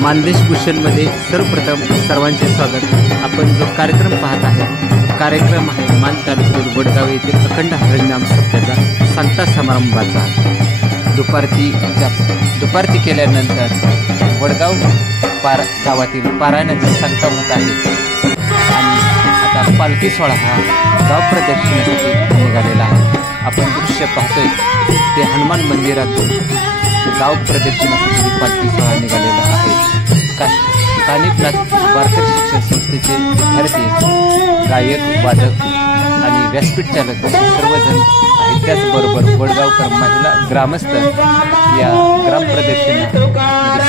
मानदेश भूषणमध्ये सर्वप्रथम सर्वांचे स्वागत। आपण जो कार्यक्रम पाहत आहे कार्यक्रम आहे मान तालुक्यातील वडगाव येथील अखंड हरिनाम सप्ताहाचा सांगता समारंभाचा। दुपारती केल्यानंतर वडगाव गावातील पारायणाची सांगता होत आहे आणि आता पालखी सोहळा हा गाव प्रदक्षिणेसाठी निघालेला आहे। आपण दृश्य पाहतोय ते हनुमान मंदिरातून गाव प्रदक्षिणेसाठी पालखी सोहळा निघालेला आहे। कानिपनाथ वारकरी शिक्षण संस्थेचे विद्यार्थी, गायक, वादक आणि व्यासपीठ चालक सर्वजण आहेत। त्याचबरोबर वडगावकर महिला ग्रामस्थ या ग्राम प्रदक्षिणेमध्ये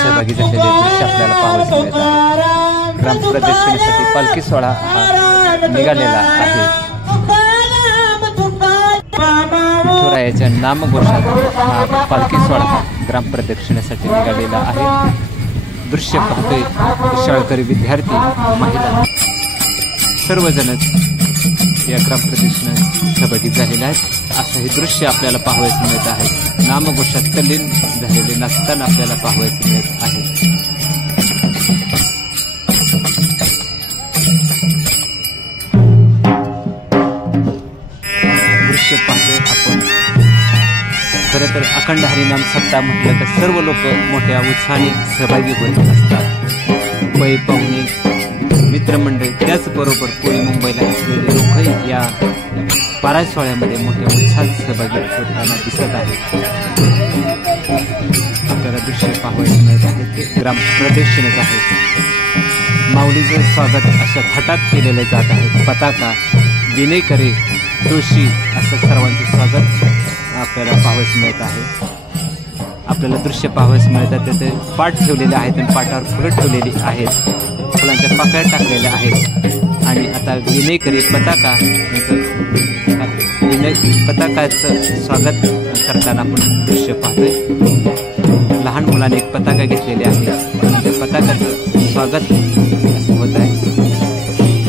सहभागी झालेले दृश्य आपल्याला पाहावयास मिळत आहे। ग्राम प्रदक्षिणेसाठी पालखी सोहळा हा निघालेला आहे। विठुरायाच्या नामघोषात हा पालखी सोहळा ग्राम प्रदक्षिणेसाठी निघालेला आहे। दृश्य पाहतोय शाळकरी, विद्यार्थी, महिला सर्वजणच या ग्राम प्रदक्षिणेत सहभागी झालेले आहेत। असं हे दृश्य आपल्याला पाहावयास मिळत आहे। नामघोषात तल्लीन झालेले नाचताना आपल्याला पाहावयास मिळत आहे। दृश्य पाहतोय आपण। खरं तर अखंड हरिनाम सप्ताह म्हटलं तर सर्व लोक मोठ्या उत्साहाने सहभागी होत असतात। पै पाहुणे, मित्रमंडळी, त्याचबरोबर पुणे मुंबईला असलेले लोकही या पारायण सोहळ्यामध्ये मोठ्या उत्साहात सहभागी होताना दिसत आहेत। आपल्याला दृश्य पाहावयास मिळत आहे ते ग्राम प्रदक्षिणेत आहे। माऊलीचं स्वागत अशा थाटात केलेले जात आहे। पताका, विनेकरे, तुळशी असं सर्वांचे स्वागत आपल्याला पाहावयास मिळत आहे। आपल्याला दृश्य पाहावयास मिळतात तिथे पाट ठेवलेले आहेत आणि पाटावर फुलं ठेवलेली आहेत, फुलांच्या पाकळ्या टाकलेल्या आहेत आणि आता विनेकरी पताकाचं स्वागत करताना आपण दृश्य पाहतोय। लहान मुलाने एक पताका घेतलेली आहे आणि त्या पताकाचं स्वागत असं होत आहे।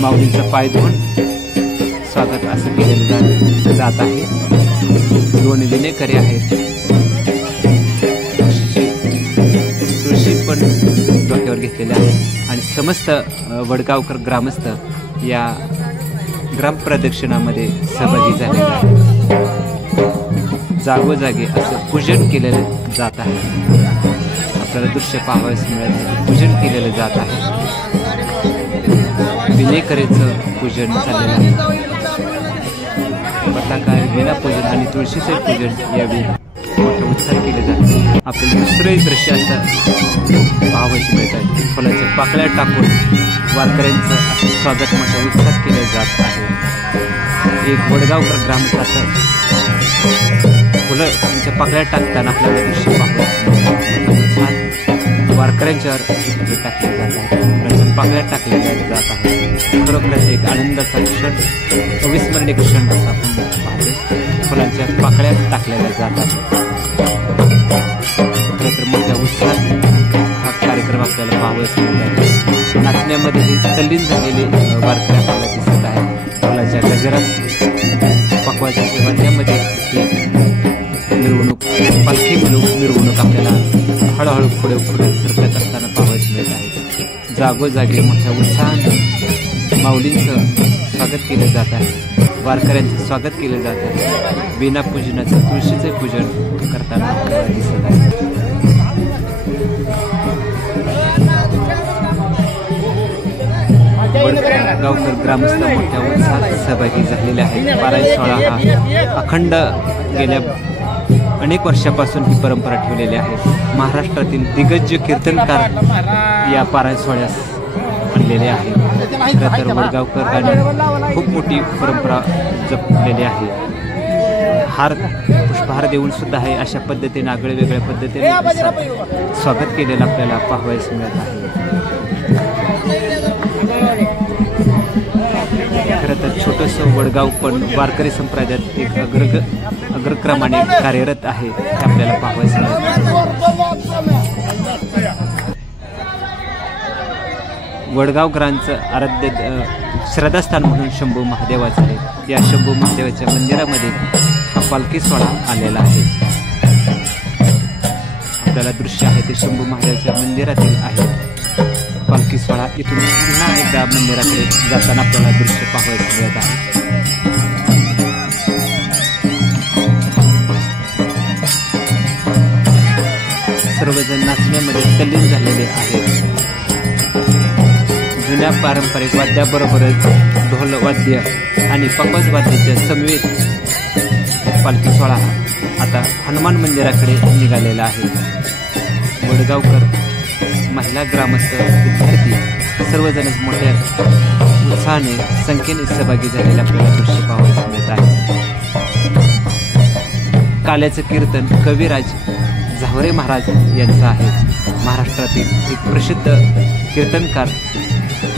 माऊलीचं पाय धुवून स्वागत असं केलेलं जात आहे। दोन विनेकरी आहेत, तुळशी पण डोक्यावर घेतलेले आहे आणि समस्त वडगावकर ग्रामस्थ या ग्राम प्रदक्षिणामध्ये सहभागी झालेले आहेत। जागोजागी असं पूजन केलेलं जात आहे। आपल्याला दृश्य पाहावयास मिळत पूजन केलेलं जात आहे। विनेकरीचं पूजन झालेलं आहे। पताका, विना पूजन आणि तुळशीचे पूजन यावेळी मोठ्या उत्साह केले जाते। आपल्याला दुसरे दृश्य असं पाहावयास मिळत आहे। फुलाच्या पाकळ्या टाकून वारकऱ्यांचं असं स्वागत मोठ्या उत्साहात केलं जात आहे। एक वडगावकर ग्रामस्थाचं फुलं त्यांच्या पाकळ्या टाकताना आपल्याला दृश्य पाहावयास वारकऱ्यांच्यावर टाकले जात आहे, फुलांच्या पाकळ्या टाकल्या जात आहे। खरोखरच एक आनंदाचा क्षण, अविस्मरणीय क्षण असं आपण पाहतो। फुलांच्या पाकळ्या टाकलेल्या जात आहेत। खरं तर मोठ्या उत्साहात हा कार्यक्रम आपल्याला पाहावयास मिळत आहे। नाचण्यामध्ये तल्लीन झालेले वारकरी आपल्याला दिसत आहे। फुलाच्या गजरात पकवाच्या सेवा त्यामध्ये मिरवणूक, पालखी मिरवणूक आपल्याला हळूहळू पुढे सरकत असताना पाहावयास मिळत आहे। जागोजागी मोठ्या उत्साहाने माऊलींचं स्वागत केलं जात आहे, वारकऱ्यांचं स्वागत केलं जात आहे। बिना पूजनाचं तुळशीचे पूजन करताना आपल्याला दिसत आहे। वडगावकर ग्रामस्थ मोठ्या उत्साहात सहभागी झालेले आहेत। पारायण सोहळा हा अखंड गेल्या अनेक वर्षापासून ही परंपरा ठेवलेली आहे। महाराष्ट्रातील दिग्गज कीर्तनकार या पारायण सोहळ्यास आणलेले आहेत। खरं तर वडगावकरांनी खूप मोठी परंपरा जपलेली आहे। पुष्पहार देऊन सुद्धा आहे अशा पद्धतीने आगळ्या पद्धतीने स्वागत केलेलं आपल्याला पाहावयास मिळत आहे। खरं तर छोटंसं वडगाव पण वारकरी संप्रदायात एक अग्रक्रमाने कार्यरत आहे हे आपल्याला पाहावयास मिळत आहे। वडगावकरांचं आराध्य श्रद्धास्थान म्हणून शंभू महादेवाचं आहे। या शंभू महादेवाच्या मंदिरामध्ये हा पालखी सोहळा आलेला आहे। आपल्याला दृश्य आहे ते शंभू महादेवाच्या मंदिरातील आहे। पालखी सोहळा इथून पुन्हा एकदा मंदिराकडे जाताना आपल्याला दृश्य पाहायला मिळत आहे. सर्वजण नाचण्यामध्ये तल्लीन झालेले आहेत. जुन्या पारंपरिक वाद्याबरोबरच ढोल वाद्य आणि पंकज वाद्याच्या समवेत पालखी सोहळा आता हनुमान मंदिराकडे निघालेला आहे. वडगावकर, महिला, ग्रामस्थ, विद्यार्थी सर्वजणच मोठ्या उत्साहाने संख्येने सहभागी झालेले आपल्याला दृश्य पाहायला मिळत आहे. काल्याचं कीर्तन कविराज झावरे महाराज यांचं आहे. महाराष्ट्रातील एक प्रसिद्ध कीर्तनकार.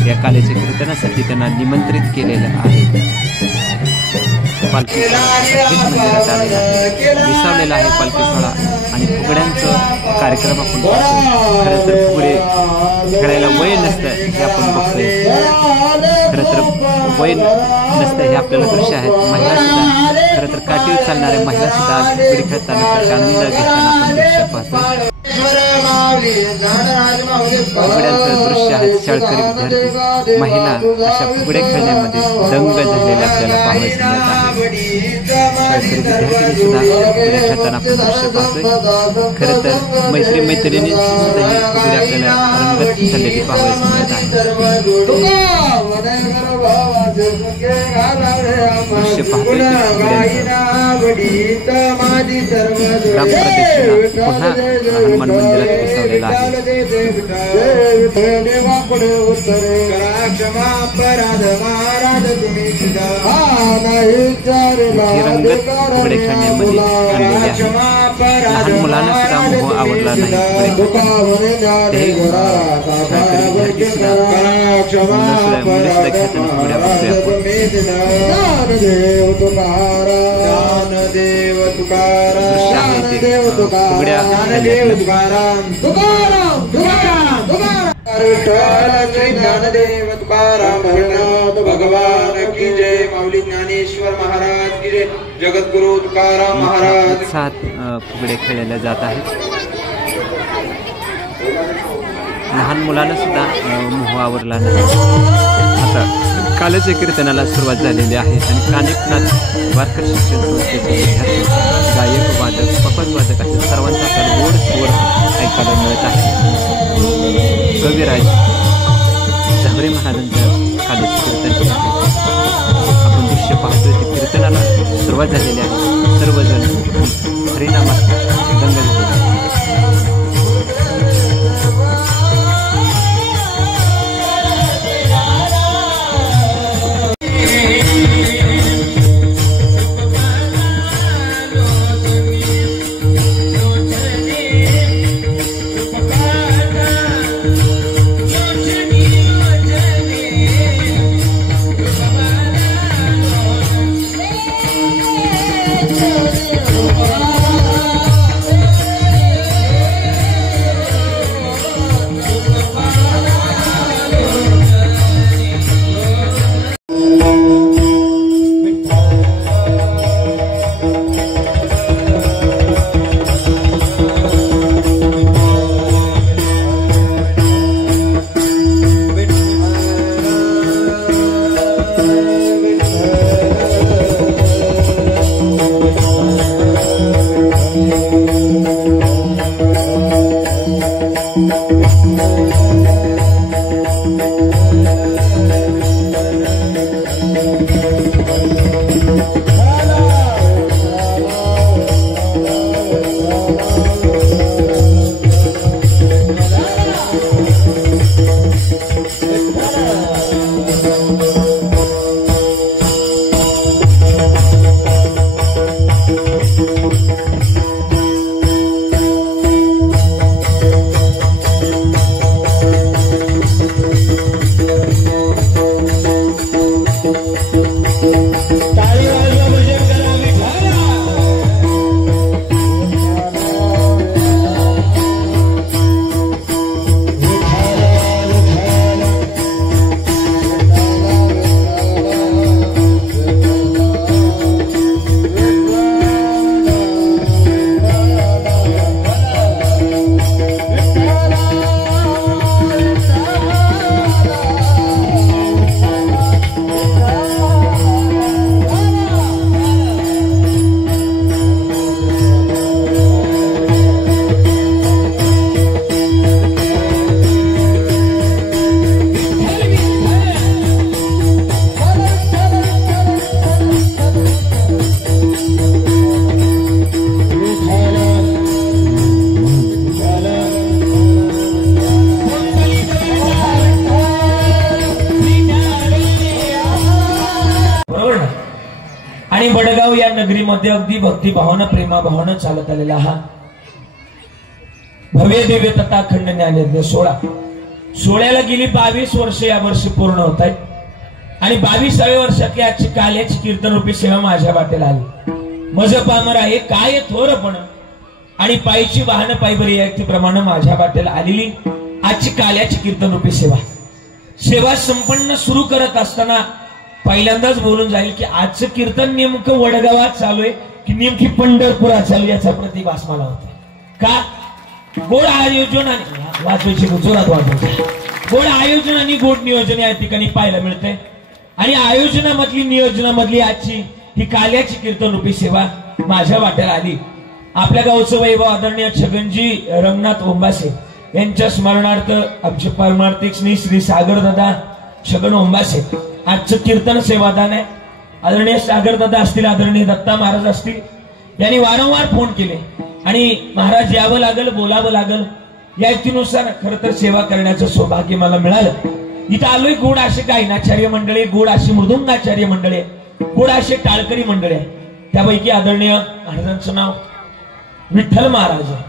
या काल्याच्या कीर्तनासाठी त्यांना निमंत्रित केलेलं आहे. पालखी मंदिरात आलेला आहे, विसावलेला आहे पालखी सोहळा आणि फुगड्यांचं कार्यक्रम आपण बघतोय. खरं तर फुगडे खेळायला वय नसतं हे आपण बघतोय. खरं तर वय नसतं हे आपल्याला दृश्य आहे. महिला सुद्धा खरं तर काठीवर चालणाऱ्या महिला सुद्धा आज फुगडी खेळताना आनंद घेताना आपण दृश्य पाहतोय. फुगड्यांचं दृश्य आहे. शाळकरी विद्यार्थी, महिला अशा फुगड्या खेळण्यामध्ये दंग झालेल्या आपल्याला पाहायला मिळत आहे. शाळकरी विद्यार्थी सुद्धा फुगड्या खेळताना आपण दृश्य पाहतोय. खरं तर मैत्रिणी सुद्धा ही फुगडी आपल्याला रंगत झालेली पाहायला मिळत आहे. दृश्य पाहतोय ग्रामप्रदक्षिणा पुन्हा हनुमान मंदिरात विसावलेला आहे. रंगत फुगडे खेळण्यामध्ये आणलेले आहे. लहान मुलांना सुद्धा मोह आवडला नाही. ते शाळकरी विद्यार्थी सुद्धा मुले सुद्धा खेळताना फुगड्या बघतोय दृश्य आहे ते फुगड्या भगवान की जय. माऊली ज्ञानेश्वर महाराज की जय. जगद्गुरु तुकाराम महाराज. उत्साहात फुगडे खेळले जात आहेत. लहान मुलांना सुद्धा मोह आवरला नाही. आता काल्याच्या कीर्तनाला सुरुवात झालेली आहे आणि कानिकनाथ वारकरी शिक्षण संस्थेचे विद्यार्थी, गायक, वादक, पपज वादक अशा सर्वांचा आपल्याला गोड स्वर ऐकायला मिळत आहे. कविराज झावरे महाराजांच्या काल्याचे कीर्तन आपण दृश्य पाहतोय. ते कीर्तनाला सुरुवात झालेली आहे. सर्वजण हरिनामात दंग झाले. मध्ये अगदी भक्तिभावानं प्रेमाभावानं चालत आलेला हा भव्य दिव्य तथा अखंड ज्ञानयज्ञ सोहळ्याला गेली 22 वर्ष या वर्षी पूर्ण होत आहेत आणि 22व्या वर्षातली आजची काल्याची कीर्तन रूपी सेवा माझ्या वाटेला आली. मज पामर आहे काय थोरपण आणि पायीची वाहन पायबरी प्रमाणे माझ्या वाटेला आलेली आजची काल्याची कीर्तन रूपी सेवा संपन्न सुरू करत असताना पहिल्यांदाच बोलून जाईल की आजचं कीर्तन नेमकं वडगावात चालू आहे की नेमकी पंढरपुरात चालू याचा प्रतिभास मला होता. का गोड आयोजन आणि वाचवायची जोरात वाजवायची गोड आयोजन आणि गोड नियोजन या ठिकाणी पाहायला मिळते आणि आयोजनामधली नियोजनामधली आजची ही काल्याची कीर्तन रूपी सेवा माझ्या वाट्याला आली. आपल्या गावचं वैभव आदरणीय छगनजी रंगनाथ ओंबासे यांच्या स्मरणार्थ आमचे परमार्थिक श्री सागरदादा छगन ओंबासे आजचं कीर्तन सेवादान आहे. आदरणीय सागरदादा असतील, आदरणीय दत्ता महाराज असतील, यांनी वारंवार फोन केले आणि महाराज यावं लागल बोलावं लागल या युक्तीनुसार खरं तर सेवा करण्याचं सौभाग्य मला मिळालं. इथं आलोय गोड असे गायनाचार्य मंडळी, गोड अशी मृदुंगाचार्य मंडळी, गोड असे टाळकरी मंडळी आहे. त्यापैकी आदरणीय महाराजांचं नाव विठ्ठल महाराज आहे,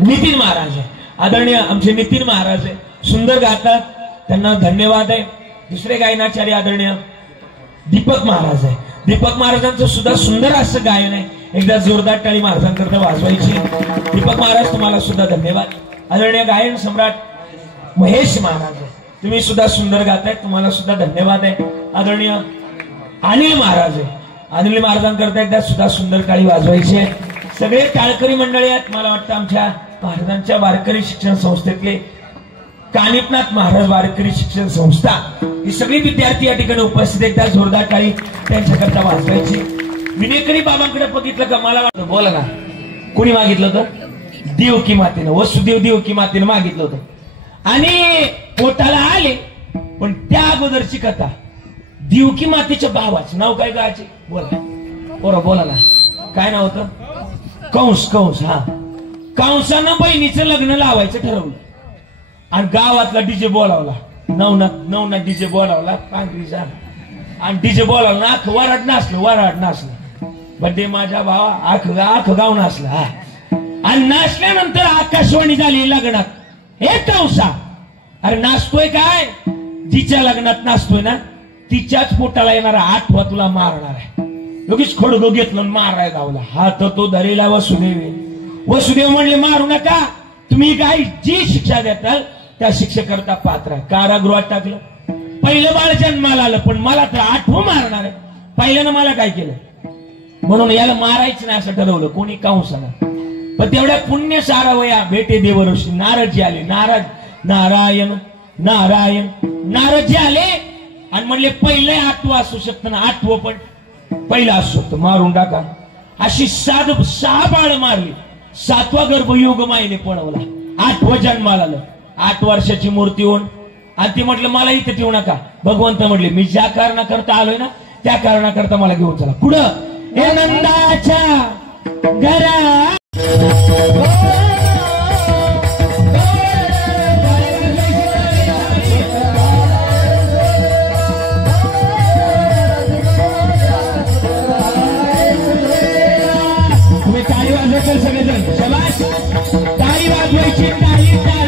नितीन महाराज आहे. आदरणीय आमचे नितीन महाराज आहे, सुंदर गातात, त्यांना धन्यवाद आहे. दुसरे गायनाचार्य आदरणीय दीपक महाराज आहे. दीपक महाराजांचं सुद्धा सुंदर असं गायन आहे. एकदा जोरदार टाळी महाराजांकरता वाजवायची. दीपक महाराज तुम्हाला सुद्धा धन्यवाद. आदरणीय गायन सम्राट महेश महाराज आहे, तुम्ही सुद्धा सुंदर गाताय, तुम्हाला सुद्धा धन्यवाद आहे. आदरणीय अनिल महाराज आहे, अनिल महाराजांकरता एकदा सुद्धा सुंदर टाळी वाजवायची आहे. सगळे टाळकरी मंडळी आहेत. मला वाटतं आमच्या महाराजांच्या वारकरी शिक्षण संस्थेतले कानिपनाथ महाराज वारकरी शिक्षण संस्था ही सगळी विद्यार्थी या ठिकाणी उपस्थित. एकदा जोरदार टाळी त्यांच्याकरता वाजवायची. विनेकरी बाबांकडे बघितलं का मला वाटतं, बोला ना, कोणी मागितलं होतं? देवकी मातेनं, वसुदेव देवकी मातेनं मागितलं होतं आणि पोटाला आले. पण त्या अगोदरची कथा देवकी मातेच्या भावाचं नाव काय गायचे? बोला बोला ना, काय नाव होतं? कंस. कंस. हा, कंसानं बहिणीचं लग्न लावायचं ठरवलं आणि गावातला डीजे बोलावला. नवना डीजे बोलावला पांढरीचा आणि डीजे बोलावला ना, वराड नाचलं. बड्डे माझ्या भावा आख गाव नाचला. हा, आणि नाचल्यानंतर आकाशवाणी झाली लग्नात. हे कंसा, अरे नाचतोय काय? जिच्या लग्नात नाचतोय ना तिच्याच पोटाला येणारा आठवा तुला मारणार आहे. लगेच खडगो घेतलं माराय गावला. हा तर तो धरेला वसुदेव म्हणले मारू नका, तुम्ही काय जी शिक्षा देताल त्या शिक्षेकरता पात्र आहे. कारागृहात टाकलं. पहिलं बाळ जन्माला आलं पण मला तर आठवं मारणार आहे. पहिल्यानं मला काय केलं म्हणून याला मारायचं नाही असं ठरवलं कोणी, कंसानं. पण तेवढ्या पुण्य सारावया भेटे देवऋषी नारदजी आले. नारायण नारदजी आले आणि म्हणले पहिलं आठवं असू शकतं ना, आठवं पण पहिलं असू शकतं, मारून टाका. अशी 6 बाळ मारली. 7वा गर्भयोग मायने पळवला. 8वं जन्माला आलं. 8 वर्षाची मूर्ती होऊन आणि ती म्हटलं मला इथे ठेवू नका. भगवंत म्हटले मी ज्या कारणाकरता आलोय ना त्या कारणाकरता मला घेऊन चला. कुठं? हे नंदाच्या घरा. तुम्ही टाळी वाजवायचं सगळेजण, शाबास. टाळी वाजवायची, टाळी टाळी.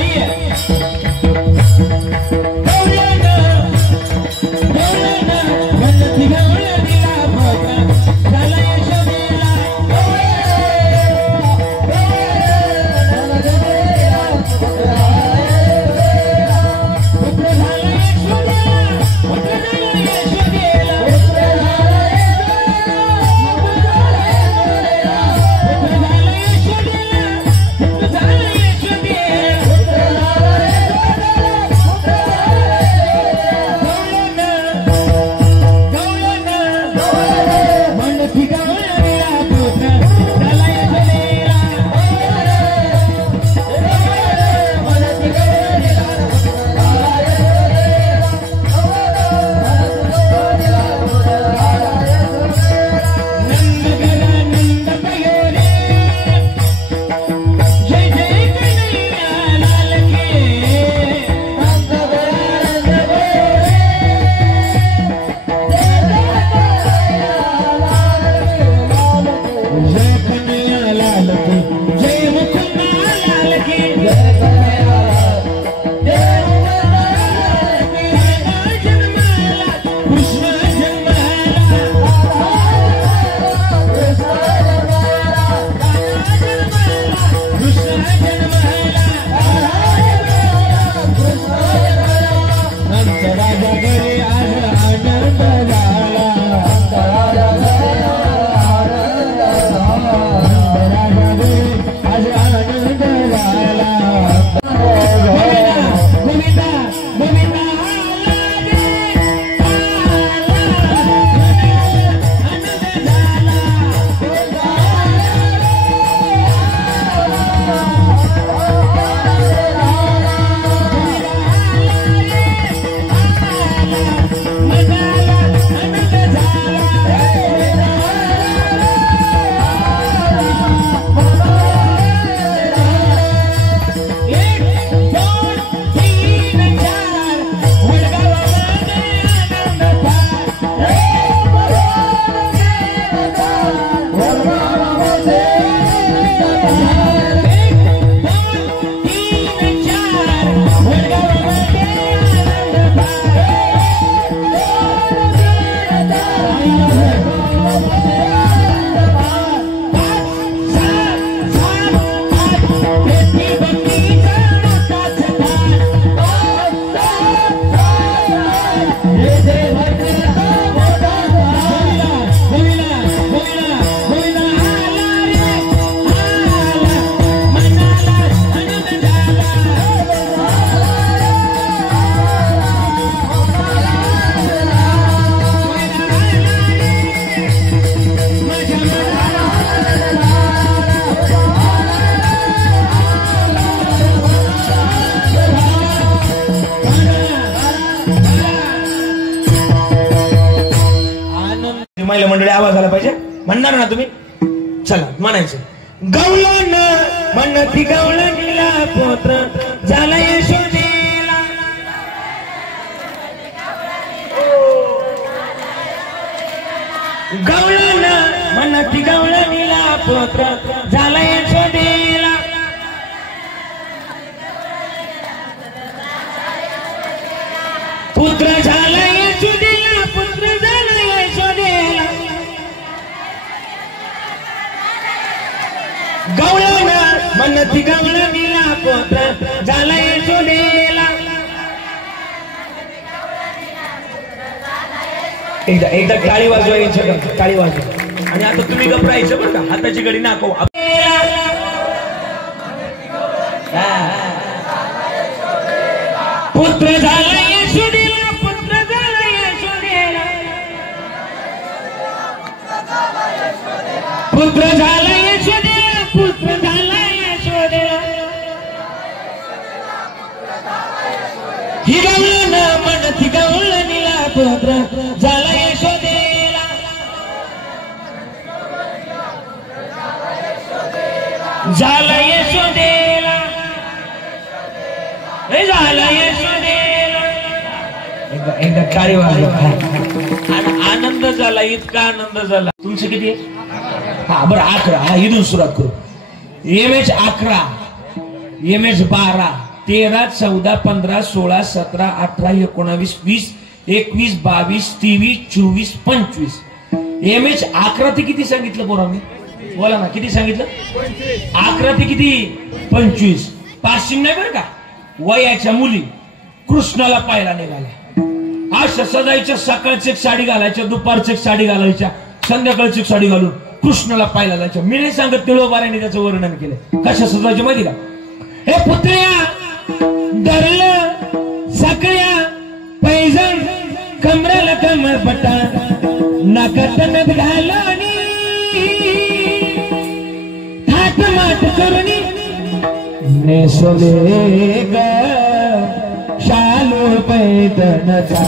महिला मंडळी आवाज आला पाहिजे. म्हणणार ना तुम्ही? चला म्हणायचं. गवळण म्हणती गवळणीला पुत्र झाला यशोदेला. गवळण म्हणती गवळणीला पुत्र झाला यशोदेला. पुत्र झाला यशोदेला, पुत्र झाला यशोदेला. गवळण म्हणती गवळणीला पुत्र झाला यशोदेला. एकदा एकदा टाळी वाजवायचं, टाळी वाजवा. आणि आता तुम्ही घबरायचं बरं का, हाताची घडी नाको. पुत्र झाला यशोदेला, पुत्र झाला यशोदेला. पुत्र झाला यशोदेला, पुत्र झाला यशोदेला. ही गवळण म्हणती गवळणीला पुत्र झाला यशोदेला. झाला यशोदेला, झाला यशोदेला. एकदा टाळी वाजवा. आणि आनंद झाला, इतका आनंद झाला. तुमचं किती आहे? हा बरं 11. हा इथून सुरुवात करू. MH 11, MH 12, 13, 14, 15, 16, 17, 18, 19, 20, 21, 22, 23, 24, 25. MH 11 ते किती सांगितलं पोरांनी? बोला ना, किती सांगितलं? 11 ते किती? 25. पासिंग नाही बरं का. वयाच्या मुली कृष्णाला पाहायला निघाल्या. अशा सजायच्या, सकाळची एक साडी घालायच्या, दुपारची एक साडी घालायच्या, संध्याकाळची एक साडी घालून कृष्णाला पाहायला जायच्या. मी नाही सांगत, तिळोबाऱ्याने त्याचं वर्णन केलं. कशा सजायच्या माहिती का? हे पुत्र्या धरलं सगळ्या पैजण, कमराला कमरपट्टा, नाकात नथ घालून, थाट माट करून नेसले ग शालू पैदनचा.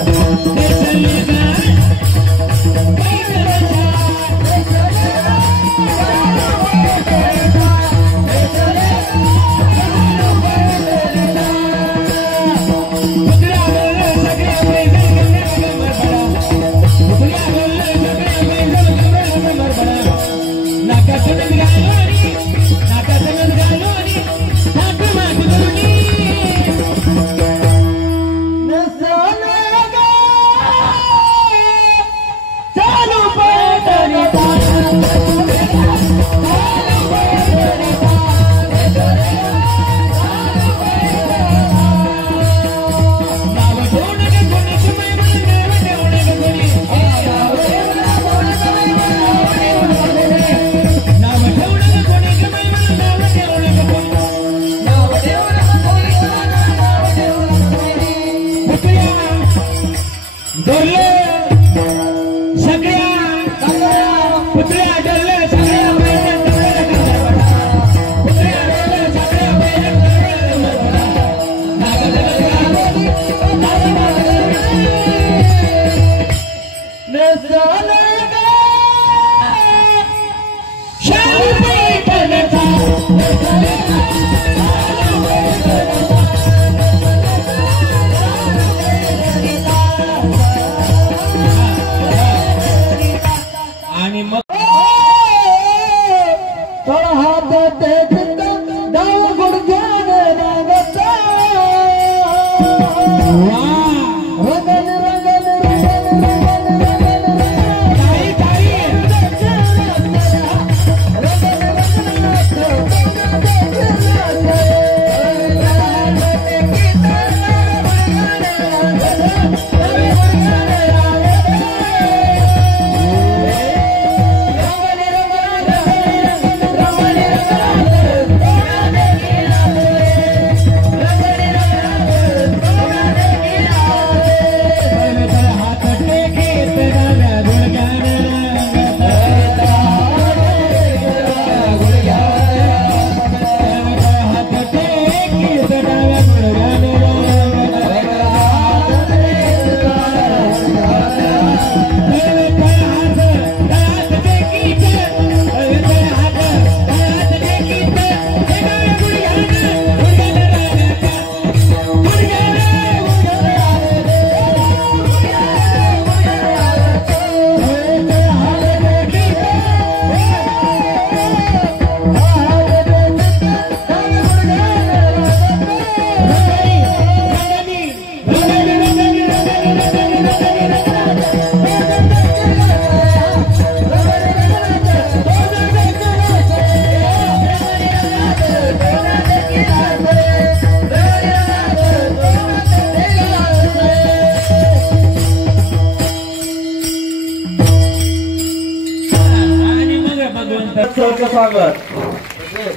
सहर्ष स्वागत।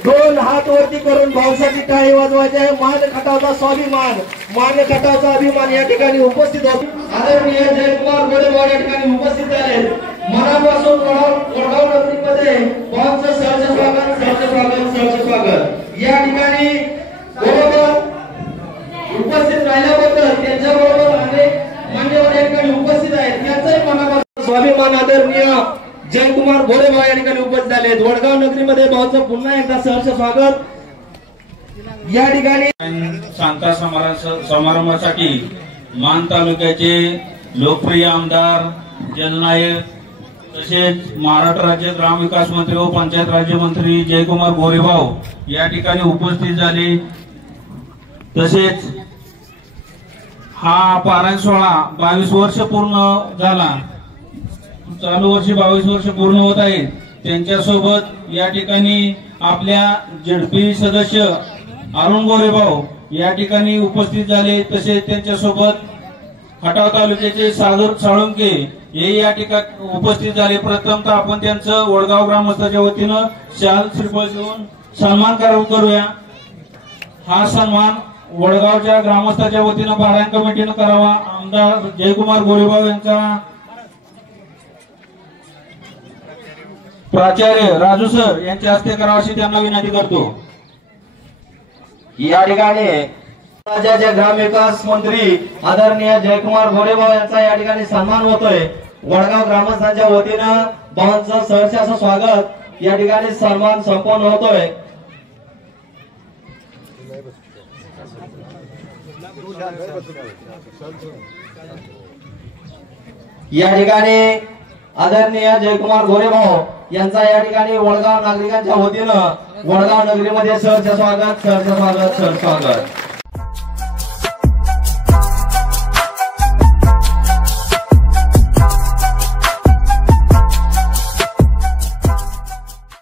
दोन हात वरती करून भाऊसाठी टाळी वाजवायचे आहे। मान खटावचा स्वाभिमान, मान खटावचा अभिमान या ठिकाणी उपस्थित होते। आदरणीय जयकुमार गोरेभाऊ या ठिकाणी उपस्थित आहेत। मनापासून वडगाव नगरीमध्ये भाऊंचं सहर्ष स्वागत, सहर्ष स्वागत, सहर्ष स्वागत। या ठिकाणी बरोबर उपस्थित राहिल्याबद्दल त्यांच्याबरोबर अनेक मान्यवर या ठिकाणी उपस्थित आहेत। त्यांचंही मनापासून स्वाभिमान आदरणीय जयकुमार गोरेभाऊ या ठिकाणी उपस्थित झाले। वडगाव नगरीमध्ये भाऊचं पुन्हा एकदा सहर्ष स्वागत। या ठिकाणी शांता समारंभासाठी मान तालुक्याचे लोकप्रिय आमदार जननायक तसेच महाराष्ट्र राज्य ग्रामविकास मंत्री व पंचायत राज्यमंत्री जयकुमार गोरेभाऊ या ठिकाणी उपस्थित झाले। तसेच हा पारायण सोहळा 22 वर्ष पूर्ण झाला, चालू वर्षी 22 वर्ष पूर्ण होत आहे। त्यांच्यासोबत या ठिकाणी आपल्या झेडपी सदस्य अरुण गोरेभाऊ या ठिकाणी उपस्थित झाले। तसेच त्यांच्यासोबत खटाव तालुक्याचे सागर साळुंके हे या ठिकाणी उपस्थित झाले। प्रथमतः आपण त्यांचं वडगाव ग्रामस्थाच्या वतीनं शाल श्रीफळ देऊन सन्मान करूया। हा सन्मान वडगावच्या ग्रामस्थाच्या वतीनं पारायण कमिटीनं करावा। आमदार जयकुमार गोरेभाऊ यांचा प्राचार्य राजू सर यांच्या हस्ते करावा अशी त्यांना विनंती करतो। या ठिकाणी राज्याचे ग्रामविकास मंत्री आदरणीय जयकुमार गोरेभाऊ यांचा या ठिकाणी सन्मान होतोय। वडगाव ग्रामस्थांच्या वतीनं भाऊंचं सहर्ष असं स्वागत। या ठिकाणी सन्मान संपन्न होतोय। या ठिकाणी आदरणीय जयकुमार गोरेभाऊ यांचा या ठिकाणी वडगाव नागरिकांच्या वतीनं वडगाव नगरीमध्ये सहर्ष स्वागत, सहर्ष स्वागत, सहर्ष स्वागत।